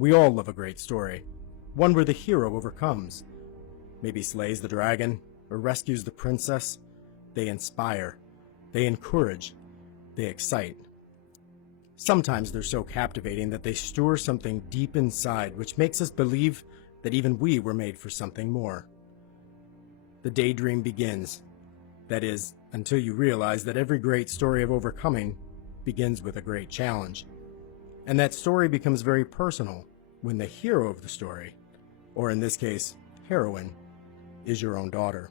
We all love a great story, one where the hero overcomes, maybe slays the dragon or rescues the princess. They inspire, they encourage, they excite. Sometimes they're so captivating that they stir something deep inside which makes us believe that even we were made for something more. The daydream begins. That is, until you realize that every great story of overcoming begins with a great challenge. And that story becomes very personal when the hero of the story, or in this case, heroine, is your own daughter.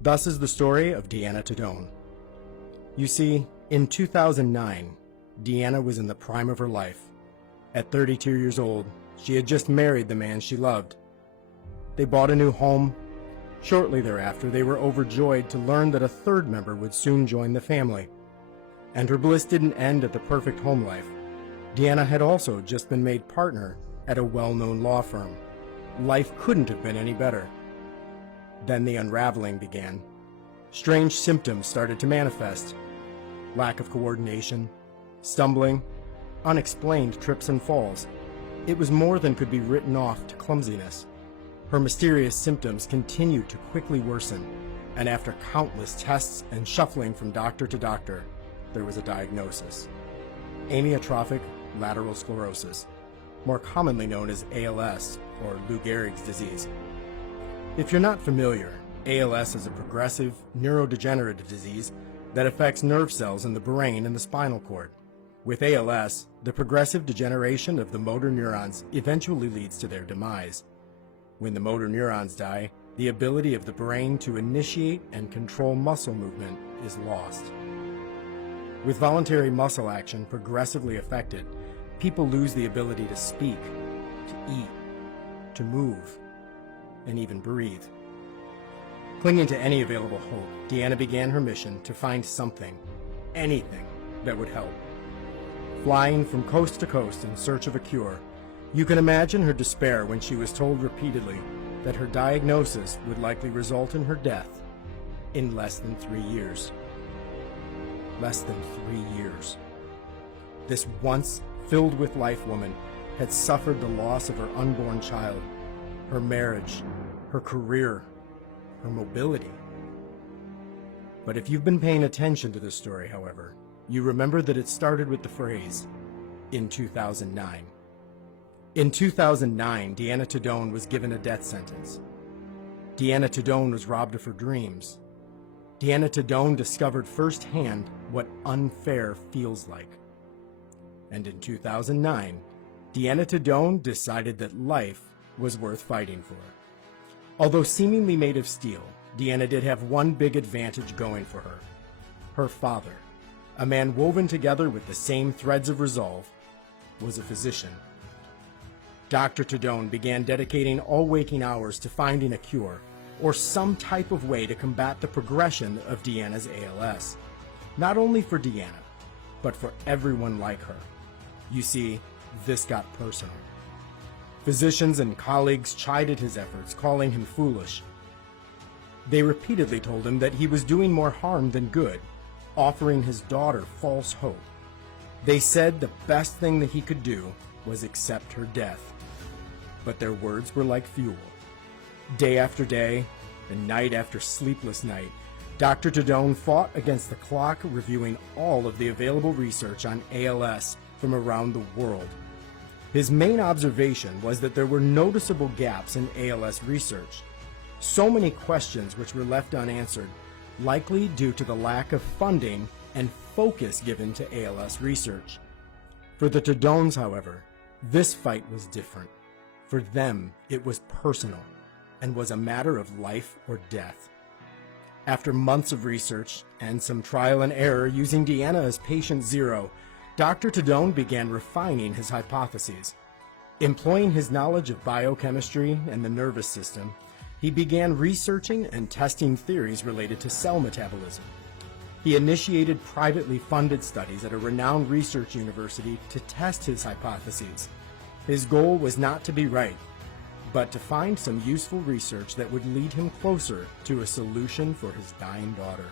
Thus is the story of Deanna Tedone. You see, in 2009, Deanna was in the prime of her life. At 32 years old, she had just married the man she loved. They bought a new home. Shortly thereafter, they were overjoyed to learn that a third member would soon join the family. And her bliss didn't end at the perfect home life. Deanna had also just been made partner at a well-known law firm. Life couldn't have been any better. Then the unraveling began. Strange symptoms started to manifest. Lack of coordination, stumbling, unexplained trips and falls. It was more than could be written off to clumsiness. Her mysterious symptoms continued to quickly worsen, and after countless tests and shuffling from doctor to doctor, there was a diagnosis. Amyotrophic lateral sclerosis, more commonly known as ALS or Lou Gehrig's disease. If you're not familiar, ALS is a progressive neurodegenerative disease that affects nerve cells in the brain and the spinal cord. With ALS, the progressive degeneration of the motor neurons eventually leads to their demise. When the motor neurons die, the ability of the brain to initiate and control muscle movement is lost. With voluntary muscle action progressively affected, people lose the ability to speak, to eat, to move, and even breathe. Clinging to any available hope, Deanna began her mission to find something, anything, that would help. Flying from coast to coast in search of a cure, you can imagine her despair when she was told repeatedly that her diagnosis would likely result in her death in less than 3 years. Less than 3 years. This once filled with life woman had suffered the loss of her unborn child, her marriage, her career, her mobility. But if you've been paying attention to this story, however, you remember that it started with the phrase, in 2009. In 2009, Deanna Tedone was given a death sentence. Deanna Tedone was robbed of her dreams. Deanna Tedone discovered firsthand what unfair feels like. And in 2009, Deanna Tedone decided that life was worth fighting for. Although seemingly made of steel, Deanna did have one big advantage going for her. Her father, a man woven together with the same threads of resolve, was a physician. Dr. Tedone began dedicating all waking hours to finding a cure or some type of way to combat the progression of Deanna's ALS. Not only for Deanna, but for everyone like her. You see, this got personal. Physicians and colleagues chided his efforts, calling him foolish. They repeatedly told him that he was doing more harm than good, offering his daughter false hope. They said the best thing that he could do was accept her death. But their words were like fuel. Day after day, and night after sleepless night, Dr. Tedone fought against the clock, reviewing all of the available research on ALS from around the world. His main observation was that there were noticeable gaps in ALS research. So many questions which were left unanswered, likely due to the lack of funding and focus given to ALS research. For the Tedones, however, this fight was different. For them, it was personal and was a matter of life or death. After months of research and some trial and error using Deanna as patient zero, Dr. Tedone began refining his hypotheses. Employing his knowledge of biochemistry and the nervous system, he began researching and testing theories related to cell metabolism. He initiated privately funded studies at a renowned research university to test his hypotheses. His goal was not to be right, but to find some useful research that would lead him closer to a solution for his dying daughter.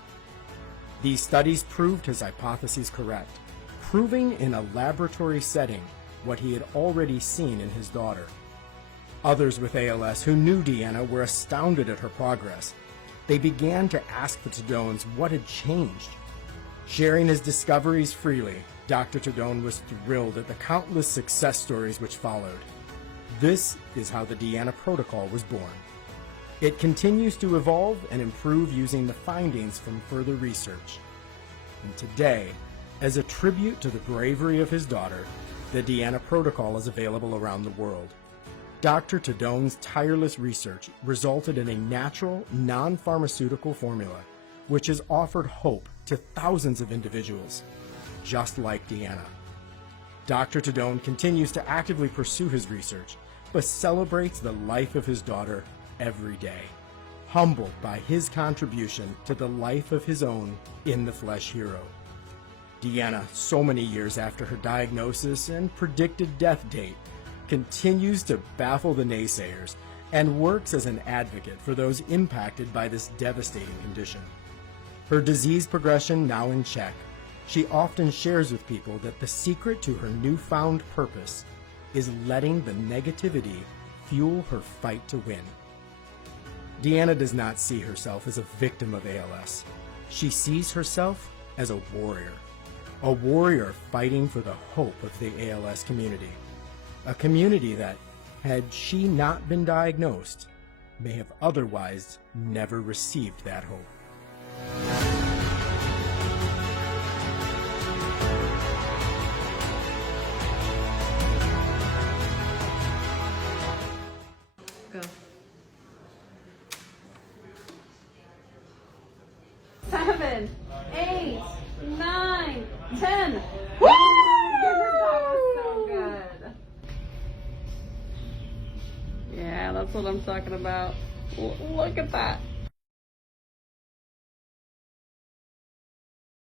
These studies proved his hypotheses correct, proving in a laboratory setting what he had already seen in his daughter. Others with ALS who knew Deanna were astounded at her progress. They began to ask the Tedones what had changed. Sharing his discoveries freely, Dr. Tedone was thrilled at the countless success stories which followed. This is how the Deanna Protocol was born. It continues to evolve and improve using the findings from further research. And today, as a tribute to the bravery of his daughter, the Deanna Protocol is available around the world. Dr. Tedone's tireless research resulted in a natural, non-pharmaceutical formula, which has offered hope to thousands of individuals, just like Deanna. Dr. Tedone continues to actively pursue his research, but celebrates the life of his daughter every day, humbled by his contribution to the life of his own in-the-flesh hero. Deanna, so many years after her diagnosis and predicted death date, continues to baffle the naysayers and works as an advocate for those impacted by this devastating condition. Her disease progression now in check, she often shares with people that the secret to her newfound purpose is letting the negativity fuel her fight to win. Deanna does not see herself as a victim of ALS. She sees herself as a warrior fighting for the hope of the ALS community, a community that, had she not been diagnosed, may have otherwise never received that hope. Go. 7, 8, 9, 10. Woo! Oh my goodness, that was so good. Yeah, that's what I'm talking about. Look at that.